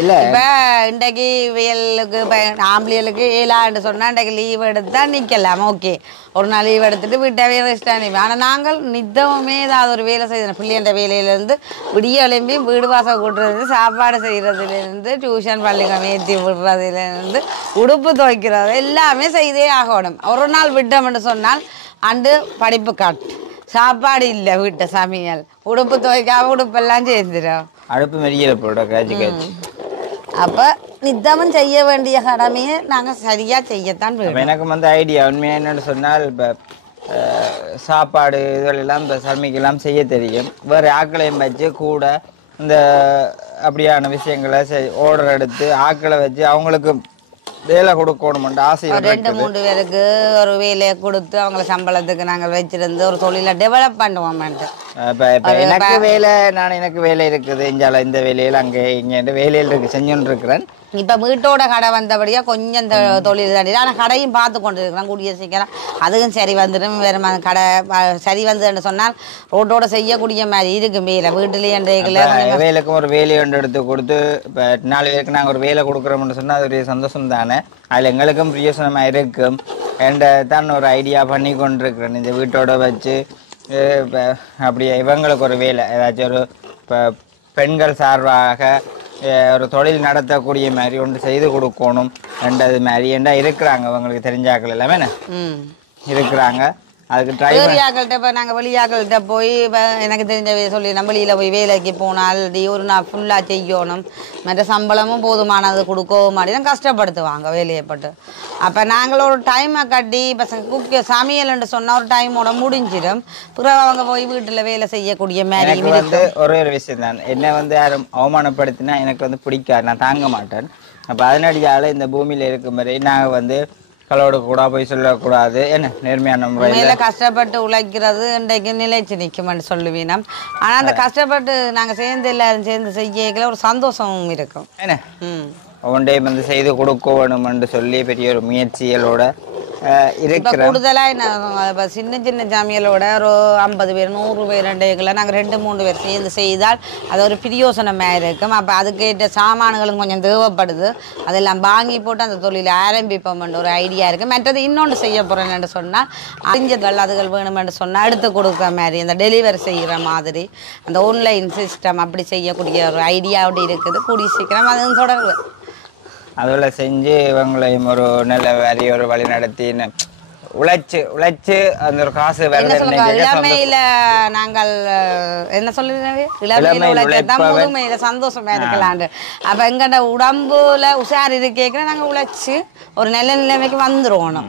இல்லை. இப்போ இன்றைக்கு வெயிலுக்கு இப்போ ஆம்பளைகளுக்கு ஏழாண்டு சொன்னால் இன்றைக்கு லீவ் எடுத்து தான் நிற்கலாம். ஓகே ஒரு நாள் லீவ் எடுத்துட்டு வீட்டாவே ரெஸ்ட் அனுப்பி. ஆனால் நாங்கள் நித்தமுமே ஏதாவது ஒரு வேலை செய்யணும். பிள்ளைன்ற வேலையிலேருந்து விடிய எழும்பி வீடு வாசல் கூட்டுறது சாப்பாடு செய்கிறதுலேருந்து டியூஷன் பள்ளிக்கூடம் ஏற்றி விடுறதுலேருந்து உடுப்பு துவைக்கிறது எல்லாமே செய்தே ஆகணும். ஒரு நாள் விட்டோம்னு சொன்னால் அண்டு படிப்பு காட்டு சாப்பாடு இல்லை வீட்டை சமையல் உடுப்பு துவைக்காம உடுப்பெல்லாம் சேர்ந்துடும். அடுப்பு மெரியல போட காய்ச்சி அப்போ நித்தமும் செய்ய வேண்டிய கடமையை நாங்கள் சரியாக செய்யத்தான் வேணும். எனக்கு வந்து ஐடியா உண்மையாக என்னென்னு சொன்னால் இப்போ சாப்பாடு இதுகளெல்லாம் இப்போ சமைக்கலாம் செய்ய தெரியும். வேறு ஆக்களையும் வச்சு கூட இந்த அப்படியான விஷயங்களை ஆர்டர் எடுத்து ஆக்களை வச்சு அவங்களுக்கு வேலை கொடுக்கணுமெண்டு ஆசை. 2-3 பேருக்கு ஒரு வேலையை கொடுத்து அவங்கள சம்பளத்துக்கு நாங்கள் வச்சிருந்து ஒரு தொழிலை டெவலப் பண்ணுவோம்ட்டு. இப்போ எனக்கு வேலை எனக்கு வேலை இருக்குது இஞ்சால இந்த வேலையில் அங்கே இங்கே வேலையில் இருக்கு செஞ்சுன்னு இருக்கிறேன். இப்போ வீட்டோட கடை வந்தபடியாக கொஞ்சம் இந்த தொழில் தாண்டி ஆனால் கடையும் பார்த்து கொண்டு இருக்கிறான். கூடிய சீக்கிரம் அதுவும் சரி வந்துடும். வேறு கடை சரி வந்ததுன்னு சொன்னால் ரோட்டோட செய்யக்கூடிய மாதிரி இருக்கும். வேலை வீட்டிலேயே வேலைக்கும் ஒரு வேலையை ஒன்று எடுத்து கொடுத்து இப்போ 4 பேருக்கு நாங்கள் ஒரு வேலை கொடுக்குறோம்னு சொன்னால் அது ஒரு சந்தோஷம் தானே. அதில் எங்களுக்கும் பிரயோசனமாக இருக்கும் என்ற தான் ஒரு ஐடியா பண்ணி கொண்டிருக்கிறேன். இந்த வீட்டோட வச்சு இப்போ அப்படியே இவங்களுக்கு ஒரு வேலை ஏதாச்சும் ஒரு இப்போ பெண்கள் சார்பாக ஒரு தொழில் நடத்தக்கூடிய மாதிரி ஒன்று செய்து கொடுக்கணும் ரெண்டது மாதிரி ஏண்டா இருக்கிறாங்க அவங்களுக்கு தெரிஞ்சாக்கள் எல்லாமே என்ன இருக்கிறாங்க. அதுக்கு வெளியாக்கள்கிட்ட இப்போ நாங்கள் வெளியாக்கள்கிட்ட போய் எனக்கு தெரிஞ்ச சொல்லி நம்ம வெளியில் போய் வேலைக்கு போனால் ஒரு நாள் ஃபுல்லாக செய்யணும், மற்ற சம்பளமும் போதுமானது கொடுக்கவும் மாட்டி தான் கஷ்டப்படுத்துவாங்க வேலையைப்பட்டு. அப்போ நாங்கள் ஒரு டைமை கட்டி இப்போ சமையல்னு சொன்னால் ஒரு டைமோட முடிஞ்சிடும், பிறகு அவங்க போய் வீட்டில் வேலை செய்யக்கூடிய மாதிரி வந்து ஒரே ஒரு விஷயம் தான், என்னை வந்து யாரும் அவமானப்படுத்தினா எனக்கு வந்து பிடிக்காது, நான் தாங்க மாட்டேன். அப்போ அதனடியால் இந்த பூமியில் இருக்கும் வரை நாங்கள் வந்து களோட கூட போய் சொல்லக்கூடாது, என்ன நேர்மையான முறையில் கஷ்டப்பட்டு உழைக்கிறது இன்றைக்கு நிலைச்சு நிற்கும்னு சொல்லுவீனா. ஆனால் அந்த கஷ்டப்பட்டு நாங்கள் சேர்ந்து எல்லாரும் சேர்ந்து செய்யல ஒரு சந்தோஷமும் இருக்கும். என்ன ஒவ்வொன்றையும் வந்து செய்து கொடுக்க வேணும்னு சொல்லி பெரிய ஒரு முயற்சிகளோட இருக்கிற கூடுதலாக என்ன சின்ன சின்ன ஜாமியலோட ஒரு 50 பேர் 100 பேர் ரெண்டுகளை நாங்கள் 2-3 பேர் சேர்ந்து செய்தால் அது ஒரு பிரியோசனமாக இருக்கும். அப்போ அதுக்கேற்ற சாமான்களும் கொஞ்சம் தேவைப்படுது, அதெல்லாம் வாங்கி போட்டு அந்த தொழிலை ஆரம்பிப்போம்ன்ற ஒரு ஐடியா இருக்குது. மற்றது இன்னொன்று செய்ய போகிறேன்னு சொன்னால் அறிஞர்கள் அதுகள் வேணுமென்று சொன்னால் எடுத்து கொடுக்குற மாதிரி அந்த டெலிவரி செய்கிற மாதிரி அந்த ஆன்லைன் சிஸ்டம் அப்படி செய்யக்கூடிய ஒரு ஐடியாவோடு இருக்குது. கூடிய சீக்கிரம் அதுவும் தொடர்பு அதில் செஞ்சு இவங்களையும் ஒரு நல்ல வரிய ஒரு வழி நடத்தி உழைச்சு அந்த ஒரு காசு இளமையில நாங்கள் என்ன சொல்லுறோம், இளமையில உழைக்கத்தான் முதுமையில சந்தோஷமா இருக்கலாண்டு. அப்ப எங்கட உடம்புல உஷார் இருக்கேக்கிற நாங்க உழைச்சு ஒரு நல்ல நிலைமைக்கு வந்துருவோம்.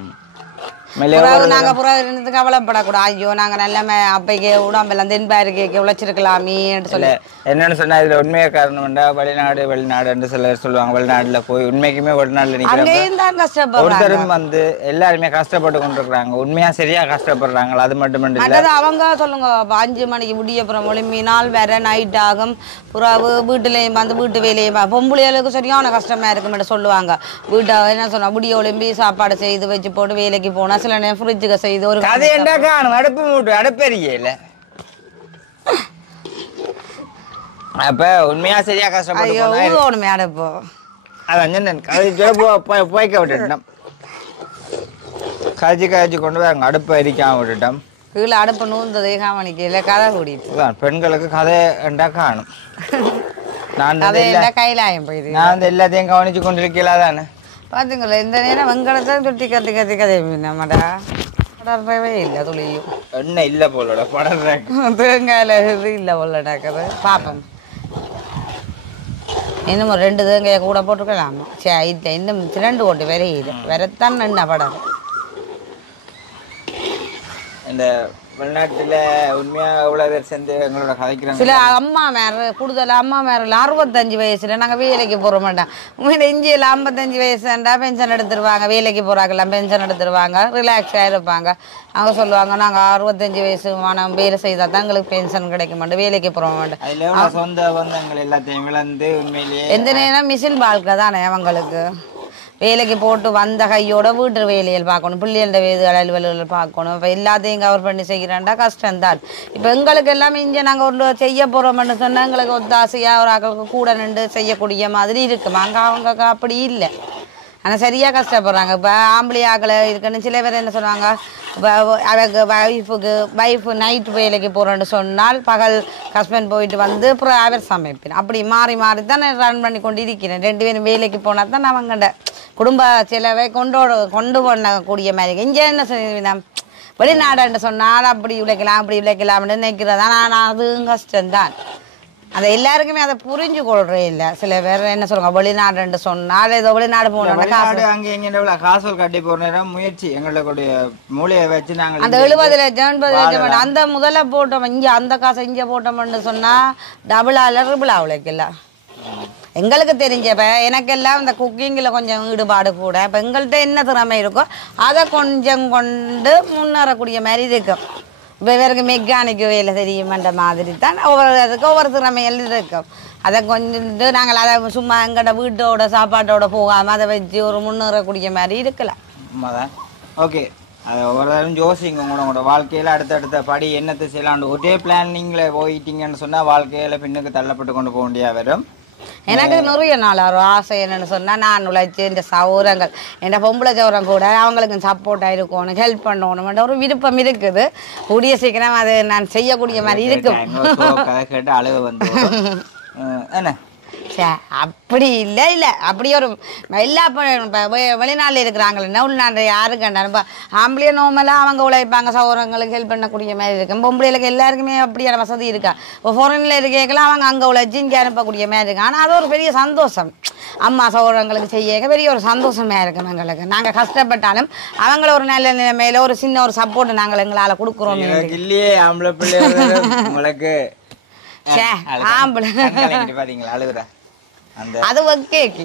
நாங்க புறத்து கவலைப்படக்கூடாது, ஐயோ நாங்க நல்ல அப்பைக்கு உடம்பெல்லாம் தென்பாருக்கு உழைச்சிருக்கலாமே சொல்லி. என்னன்னு சொன்னா இதுல உண்மையா காரணம் வெளிநாடு சிலர் சொல்லுவாங்க, வெளிநாட்டுல போய் உண்மைக்குமே வெளிநாட்டுல நிக்கிறப்ப ஒருத்தரும் வந்து எல்லாருமே கஷ்டப்பட்டு கொண்டிருக்கிறாங்க, உண்மையா சரியா கஷ்டப்படுறாங்க. அது மட்டும் அவங்க சொல்லுங்க 5 மணிக்கு முடிய புறம் ஒளிம்பினால் வேற நைட் ஆகும், புறாவு வீட்டுலயும் வந்து வீட்டு வேலையும் பொம்பளைகளுக்கு சரியான கஷ்டமா இருக்குன்னு சொல்லுவாங்க. வீட்டை என்ன சொன்னா முடிய ஒளிம்பி சாப்பாடு செய்து வச்சு போட்டு வேலைக்கு போனா சில நேரம் ஃப்ரிட்ஜுக்கு செய்து ஒரு கதை என்ன காணும் அடுப்பு மூட்டு அடுப்பெரியல. அப்ப உண்மையா சரியா கஷ்டப்பட்டு அடுப்பு அதான் போய்க்க விட்டுட்டோம், காய்ச்சி கொண்டு போய் அங்க அடுப்பை எரிக்காம விட்டுட்டோம். கீழே அடுப்பு நூந்ததே காமணிக்கல கதை கூடிட்டு பெண்களுக்கு கதை என்றா காணும். நான் கைலாயம் போயிரு நான் வந்து எல்லாத்தையும் கவனிச்சு கொண்டிருக்கல தானே பாத்தீங்களா. இந்த நேரம் வெங்கடத்தை தொட்டி கத்தி கத்தி கதை நம்மடா படர்றவே இல்லை, துளியும் என்ன இல்லை போலோட படர்ற தேங்காயில இது இல்லை போலடாக்குது. பாப்போம் இன்னும் 2 தேங்காயை கூட போட்டுக்கலாமா? சரி இல்லை இன்னும் 2 ஓட்டு வரையில வரத்தான் என்ன படம். இந்த வெளிநாட்டுல உண்மையா எவ்வளவு பேர் சேர்ந்து எங்களோட கதைக்கிறாங்க. சில அம்மா மேர கூடுதல் அம்மா மேரில் 65 வயசுல நாங்கள் வேலைக்கு போக மாட்டோம். உண்மையில இஞ்சியில் 55 வயசுண்டா பென்ஷன் எடுத்துருவாங்க, வேலைக்கு போகிறாங்கலாம் பென்ஷன் எடுத்துருவாங்க, ரிலாக்ஸாக இருப்பாங்க. அவங்க சொல்லுவாங்க நாங்கள் 65 வயசு வேலை செய்தால் தான் எங்களுக்கு பென்ஷன் கிடைக்க மாட்டோம், வேலைக்கு போக மாட்டோம். சொந்த பந்தங்கள் எல்லாத்தையும் விளந்து உண்மையிலேயே எந்த நேரம் மிஷின் வாழ்க்கை தானே அவங்களுக்கு. வேலைக்கு போட்டு வந்த கையோட வீட்டு வேலைகள் பார்க்கணும், பிள்ளைகளோட அலுவல்கள் பார்க்கணும். இப்போ எல்லாத்தையும் கவர் பண்ணி செய்கிறாண்டா கஷ்டம்தான். இப்போ எங்களுக்கு எல்லாமே இங்கே நாங்கள் ஒன்று செய்ய போகிறோம்னு சொன்னால் எங்களுக்கு ஒத்தாசையாக ஒரு ஆக்களுக்கு கூட நின்று செய்யக்கூடிய மாதிரி இருக்கும். அங்கே அவங்க அப்படி இல்லை, ஆனால் சரியாக கஷ்டப்படுறாங்க. இப்போ ஆம்பளை ஆக்களை இருக்குன்னு சில பேர் என்ன சொல்லுவாங்க, அவங்க வைஃபு நைட்டு வேலைக்கு போகிறோன்னு சொன்னால் பகல் ஹஸ்பண்ட் போயிட்டு வந்து அப்புறம் அவர் சமைப்பேன். அப்படி மாறி மாறி தான் நான் ரன் பண்ணி கொண்டு இருக்கிறேன். 2 பேரும் வேலைக்கு போனால் தான் அவங்கள்ட குடும்ப செலவை கொண்டு பண்ணக்கூடிய மாதிரி. இங்கே என்ன செய்ய வெளிநாடுன்னு சொன்னால் அப்படி உழைக்கலாம்னு நினைக்கிறதா. நான் அதுவும் கஷ்டம்தான், அதை எல்லாருக்குமே அதை புரிஞ்சு கொள்றே இல்லை. சில பேர் என்ன சொல்லுவாங்க வெளிநாடுன்னு சொன்னால் ஏதோ வெளிநாடு போனோம் அங்கே எங்க காசு கட்டி போற நேரம் முயற்சி எங்களுடைய மூளையை வச்சு நாங்கள் அந்த 70 லட்சம் 80 லட்சம் அந்த முதல்ல போட்டோம் இங்கே அந்த காசை இங்கே போட்டோம்னு சொன்னால் டபுளா இல்லை ட்ரிபிளா உழைக்கல. எங்களுக்கு தெரிஞ்சப்ப எனக்கெல்லாம் இந்த குக்கிங்கில் கொஞ்சம் ஈடுபாடு கூட. இப்போ எங்கள்கிட்ட என்ன திறமை இருக்கோ அதை கொஞ்சம் கொண்டு முன்னேறக்கூடிய மாதிரி இருக்கும். இப்போ இவருக்கு மெக்கானிக்கு வேலை தெரியுமன்ற மாதிரி தான் ஒவ்வொரு திறமைகள் இருக்கும். அதை கொஞ்சம் நாங்கள் அதை சும்மா எங்கள்கிட்ட வீட்டோட சாப்பாட்டோட போகாமல் அதை வச்சு ஒரு முன்னேறக்கூடிய மாதிரி இருக்கலாம். ஓகே, அது ஒவ்வொரு யோசிங்க உங்களோட வாழ்க்கையில் அடுத்தடுத்த படி என்னத்தை செய்யலான்னு ஒரே பிளானிங்கில் போயிட்டீங்கன்னு சொன்னால் வாழ்க்கையில் பின்னுக்கு தள்ளப்பட்டு கொண்டு போக வேண்டியா வரும். எனக்கு நிறைய நாள் ஒரு ஆசை என்னன்னு சொன்னால் நான் உழைச்சி இந்த சௌரங்கள் என் பொம்பளை சௌரம் கூட அவங்களுக்கு சப்போர்ட்டாக இருக்கணும், ஹெல்ப் பண்ணணும்ன்ற ஒரு விருப்பம் இருக்குது. கூடிய சீக்கிரம் அதை நான் செய்யக்கூடிய மாதிரி இருக்கும். கேட்டு அழுக வந்து என்ன அப்படி இல்லை இல்லை அப்படி ஒரு எல்லா வெளிநாட்டில் இருக்கிறாங்களே உள்நாட்டு யாரு கண்டாலும் இப்போ ஆம்பளையே நோமலாக அவங்க உழைப்பாங்க சகோதரங்களுக்கு ஹெல்ப் பண்ணக்கூடிய மாதிரி இருக்கும் பொம்பளைகளுக்கு எல்லாருக்குமே அப்படியான வசதி இருக்கா இப்போ ஃபாரினில் இருக்கலாம் அவங்க அங்கே உழைச்சி இங்கே அனுப்பக்கூடிய மாதிரி இருக்கு ஆனால் அது ஒரு பெரிய சந்தோஷம் அம்மா சகோதரங்களுக்கு செய்ய பெரிய ஒரு சந்தோஷமாக இருக்கும் எங்களுக்கு நாங்கள் கஷ்டப்பட்டாலும் அவங்கள ஒரு நல்ல நிலைமையில ஒரு சின்ன ஒரு சப்போர்ட் நாங்கள் எங்களால் கொடுக்குறோம் இல்லையே ஆம்பளை பிள்ளை உங்களுக்கு ஆம்பளை பாத்தீங்களா அழுகுறா அது கேக்கு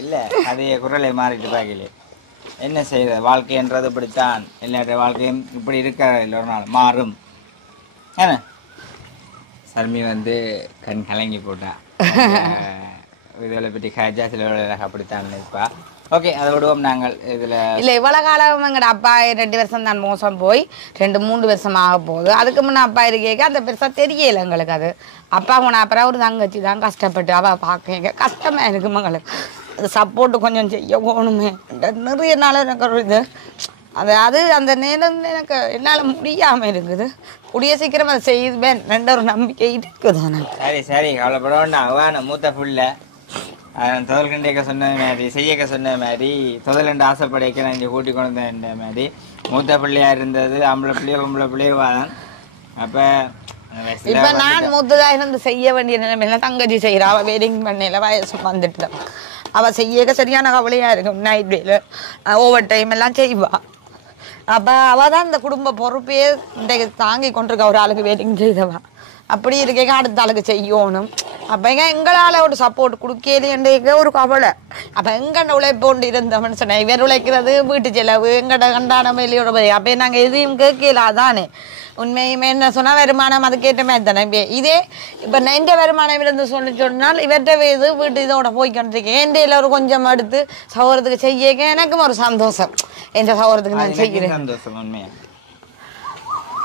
இல்ல அதே குரலை மாறிட்டு பாக்கல என்ன செய்யற வாழ்க்கைன்றது இப்படித்தான் எல்லாருடைய வாழ்க்கையும் இப்படி இருக்க இல்லை ஒரு நாள் மாறும் என்ன சர்மி வந்து கண் கலங்கி போட்டா இதில் பற்றி காய்ச்சா சில அப்படித்தான் இருப்பா ஓகே அதை விடுவோம் நாங்கள் இதில் இல்லை இவ்வளோ காலம் எங்கட அப்பா 2 வருஷம் தான் மோசம் போய் 2-3 வருஷம் ஆக போகுது அதுக்கு முன்னே அப்பா இருக்கேக்க அந்த பெருசாக தெரியலை எங்களுக்கு அது அப்பா போன அப்புறம் ஒரு தங்கச்சி தான் கஷ்டப்பட்டு அவள் பார்க்க கஷ்டமாக இருக்கும் எங்களுக்கு அது சப்போர்ட்டு கொஞ்சம் செய்ய போகணுமே நிறைய நாள் எனக்கு ஒரு இது அது அந்த நேரம் எனக்கு என்னால் முடியாமல் இருக்குது கூடிய சீக்கிரம் அதை செய்வேன் ஒரு நம்பிக்கை இருக்குது எனக்கு சரி சரி கவலைப்பட வேண்டாம் அவன் மூத்த புள்ள தொழில் கண்டிக்க சொன்ன மாதிரி செய்யக்க சொன்ன மாதிரி தொழில் ஆசைப்படைக்க நான் இங்கே கூட்டி கொண்டு வந்த மாதிரி மூத்த பிள்ளையா இருந்தது ஆம்பளை பிள்ளையோ பொம்பளை பிள்ளையோ தான் அப்போ இப்போ நான் மூத்ததாக இருந்து செய்ய வேண்டிய நிலைமையில தங்கச்சி செய்கிறா அவள் வெயிட்டிங் பண்ணல வயசு வந்துட்டு அவள் செய்யக்க சரியான கவலையாக இருக்கும் நைட் வேல ஓவர் டைம் எல்லாம் செய்வா அப்போ அவள் தான் இந்த குடும்ப பொறுப்பையே இன்றைக்கு தாங்கி கொண்டிருக்க ஒரு ஆளுக்கு வெயிட்டிங் செய்தவா அப்படி இருக்க அடுத்த ஆளுக்கு செய்யணும் அப்போ எங்களால் ஒரு சப்போர்ட் கொடுக்கலையேக்க ஒரு கவலை அப்போ எங்கண்ட உழைப்போண்டு இருந்தவன்னு சொன்னேன் இவர் உழைக்கிறது வீட்டு செலவு எங்கட கண்டான மேலையோட போய் அப்போ நாங்கள் எதையும் கேட்கல அதானே உண்மையுமே என்ன சொன்னால் வருமானம் அதுக்கேற்ற மாதிரி தானே இதே இப்போ எந்த வருமானம் இருந்து சொன்னால் இவர்கிட்ட இது வீட்டு இதோட போய்கிட்டிருக்கேன் என்டையில் ஒரு கொஞ்சம் எடுத்து சகோதரத்துக்கு செய்ய எனக்கும் ஒரு சந்தோஷம் எந்த சகோதரத்துக்கு நான் செய்கிறேன் சந்தோஷம் உண்மையா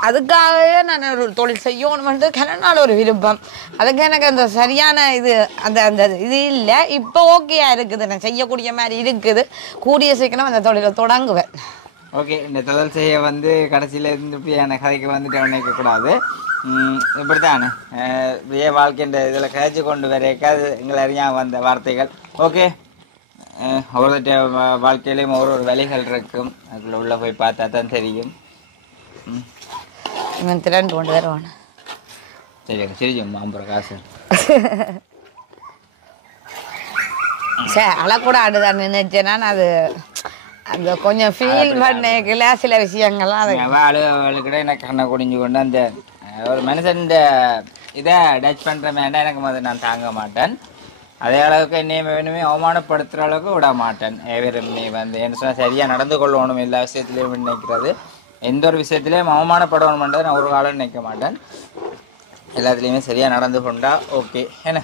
அதுக்காகவே நான் ஒரு தொழில் செய்யணும்ன்ட்டு கனநாள் ஒரு விருப்பம் அதுக்கு எனக்கு அந்த சரியான இது அந்த அந்த இது இல்லை இப்போ ஓகேயா இருக்குது நான் செய்யக்கூடிய மாதிரி இருக்குது கூடிய சீக்கிரம் அந்த தொழிலை தொடங்குவேன் ஓகே இந்த தொழில் செய்ய வந்து கடைசியில் இருந்து இப்படியான கதைக்கு வந்துட்டு நினைக்கக்கூடாது இப்படித்தானே இப்படியே வாழ்க்கைன்ற இதில் கழிச்சு கொண்டு வரைக்காது எங்களை அறியாமல் வந்த வார்த்தைகள் ஓகே ஒவ்வொரு வாழ்க்கையிலையும் ஒரு வழிகள் இருக்கும் அதுக்குள்ள உள்ளே போய் பார்த்தா தான் தெரியும் இவன் 2 கொண்டு வருவான் சரி சரி அம்புற காசு சரி அழக்கூட ஆடுதான் நினைச்சேன்னா அது அந்த கொஞ்சம் ஃபீல் பண்ணிக்கல சில விஷயங்கள்லாம் அது அவளுக்கிட்ட எனக்கு கண்ணை குடிஞ்சு கொண்டு அந்த ஒரு மனுஷன் இதை டச் பண்ணுற மேண்டா எனக்கு முதல் நான் தாங்க மாட்டேன் அதே அளவுக்கு என்னையுமே வேணுமே அவமானப்படுத்துகிற அளவுக்கு விட மாட்டேன் விரும்பி வந்து என்ன சொன்னால் சரியாக நடந்து கொள்ளணும் எல்லா விஷயத்துலையும் நினைக்கிறது எந்த ஒரு விஷயத்துலையும் அவமானப்படணும்ன்றது நான் ஒரு காலம் நினைக்க மாட்டேன் எல்லாத்துலேயுமே சரியாக நடந்து கொண்டா ஓகே என்ன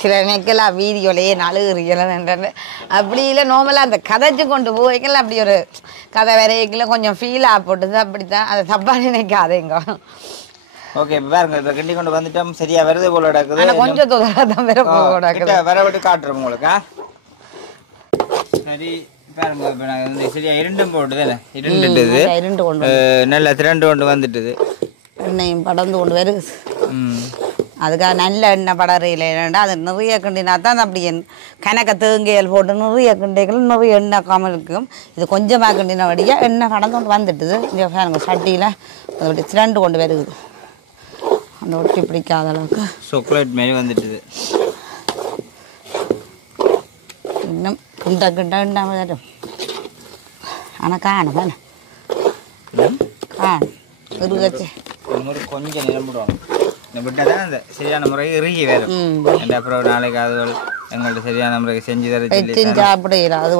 சில நினைக்கலாம் வீடியோலையே நழுகுறீங்கள அப்படி இல்லை நார்மலாக அந்த கதைச்சு கொண்டு போய்க்கல அப்படி ஒரு கதை வரைக்கல கொஞ்சம் ஃபீலாக போட்டுது அப்படித்தான் அதை தப்பாக நினைக்காதேங்க ஓகே இப்போ பாருங்க இப்போ கிண்டி கொண்டு வந்துட்டோம் சரியா வருது போல நடக்குது கொஞ்சம் தான் வர விட்டு காட்டுறோம் உங்களுக்கு சரி பாருங்க இப்போ நாங்கள் வந்து சரியா இருண்டும் போட்டுது இருண்டுட்டுது நல்லா 2 கொண்டு வந்துட்டுது எண்ணெயும் படந்து கொண்டு வருது அதுக்காக நல்ல எண்ணெய் படறையில் அது நிறைய கிண்டினா தான் அப்படி கணக்க தேங்கையல் போட்டு நிறைய கிண்டைகள் நிறைய எண்ணெய் காமல் இருக்கும் இது கொஞ்சமாக கிண்டின வழியாக எண்ணெய் கடந்து கொண்டு வந்துட்டுது இங்கே பாருங்க சட்டியில் அப்படி 2 கொண்டு வருது அந்த ஒட்டி பிடிக்காத அளவுக்கு சாக்லேட் மாரி வந்துட்டுது இன்னும் கிண்ட வரும் ஆனால் காணும் வேணாம் காணும் இருகச்சு கொஞ்சம் நிலம்பிடுவோம் விட்டால் தான் அந்த சரியான முறைக்கு இறுகி வரும் அப்புறம் நாளைக்கு அது எங்கள்கிட்ட சரியான முறைக்கு செஞ்சு தர சாப்பிடல அது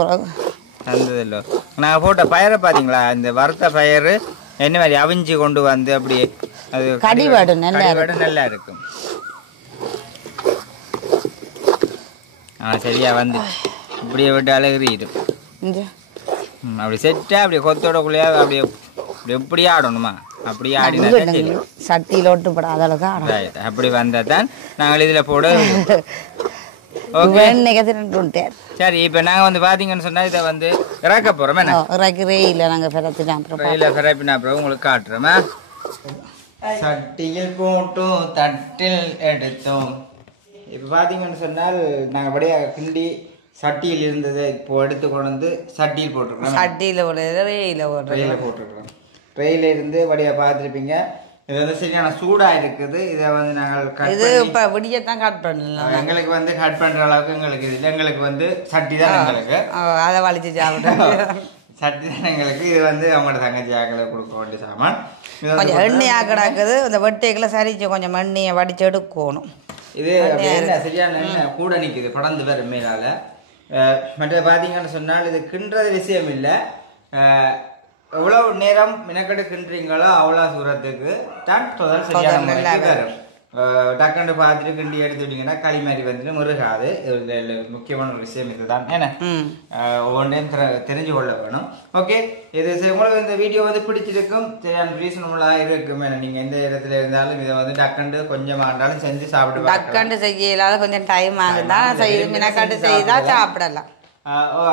தந்ததில்லை நாங்கள் போட்ட பயிரை பார்த்தீங்களா இந்த வறுத்த பயிர் என்ன மாதிரி அவிஞ்சு கொண்டு வந்து அப்படி அது கடிவாடு நல்லா இருக்கும் சரியா வந்து இப்படியே விட்டு அழகிடும் அப்படி செட்டா அப்படியே கொத்தோடக்குள்ளேயே அப்படியே எப்படி ஆடணுமா அப்படி ஆடினா சட்டியில் ஓட்டுப்படாத அளவுக்கு அப்படி வந்தால் தான் நாங்கள் இதில் போட சரி இப்போ நாங்கள் வந்து பார்த்தீங்கன்னு சொன்னால் இதை வந்து இறக்க போகிறோம் இறக்கிறே இல்லை நாங்கள் பிறப்பினா அப்புறம் உங்களுக்கு காட்டுறோமா சட்டியில் போட்டோம் தட்டில் எடுத்தோம் இப்போ பார்த்தீங்கன்னு சொன்னால் நாங்கள் அப்படியே கிண்டி சட்டியில் இருந்ததை இப்போ எடுத்து கொண்டு வந்து சட்டியில் போட்டிருக்கோம். சட்டியில் ரேயில் போட்டிருக்கிறோம். ரேயில் இருந்து அப்படியே பார்த்துருப்பீங்க. இது வந்து சரியான சூடாக இருக்குது. இதை வந்து நாங்கள் இது இப்போ விடியத்தான் கட் பண்ணலாம். எங்களுக்கு வந்து கட் பண்ணுற அளவுக்கு எங்களுக்கு இது இல்லை. எங்களுக்கு வந்து சட்டி தான் எங்களுக்கு. அதை வலிச்சு சாப்பிட்றோம். சட்டி தான் எங்களுக்கு. இது வந்து அவங்களோட தங்கச்சி ஆக்களை கொடுக்க வேண்டிய சாமான். கொஞ்சம் எண்ணெய் ஆக்கடாக்குது. இந்த வெட்டைகளை சரிச்சு கொஞ்சம் எண்ணெயை வடிச்சு எடுக்கணும். இது என்ன சரியான எண்ணெய் கூட நிற்குது படந்து வேறு மேலால. மற்ற பார்த்தீங்கன்னு சொன்னால் இது கிண்டுறது விஷயம் இல்லை. எவ்வளவு நேரம் மினக்கெடு கிண்டுறீங்களோ அவ்வளோ தூரத்துக்கு சரியான டக்குன்னு பார்த்துட்டு கிண்டி எடுத்துட்டீங்கன்னா களி மாதிரி வந்துட்டு முருகாது. முக்கியமான ஒரு விஷயம் இதுதான். ஏன்னா ஒவ்வொன்றையும் தெரிஞ்சு கொள்ள வேணும். ஓகே, இது உங்களுக்கு இந்த வீடியோ வந்து பிடிச்சிருக்கும். சரியான ரீசனபுளாக இருக்கும். நீங்கள் எந்த இடத்துல இருந்தாலும் இதை வந்து டக்குண்டு கொஞ்சமாக இருந்தாலும் செஞ்சு சாப்பிட்டு டக்குண்டு செய்யலாத கொஞ்சம் டைம் ஆகுதான் மினக்கட்டு செய்தால் சாப்பிடலாம்.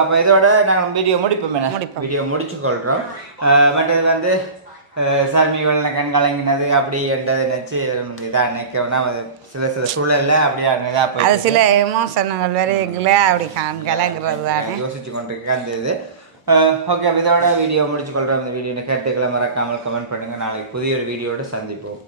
அப்போ இதோட நாங்கள் வீடியோ வீடியோ முடிச்சு கொள்கிறோம். மற்றது வந்து சாமிகள் கண்கலங்கினது அப்படி என்றதை நினச்சி இதாக நினைக்கணும்னா அது சில சூழலில் அப்படியே அது சில எமோஷன்கள் வேற இருக்குல்ல, அப்படி கண்கலங்கிறது தானே யோசிச்சு கொண்டிருக்க அந்த இது. ஓகே, அப்போ இதோட வீடியோ முடிச்சு கொள்கிறோம். இந்த வீடியோ கருத்துக்களை மறக்காமல் கமெண்ட் பண்ணுங்கள். நாளைக்கு புதிய ஒரு வீடியோட சந்திப்போம்.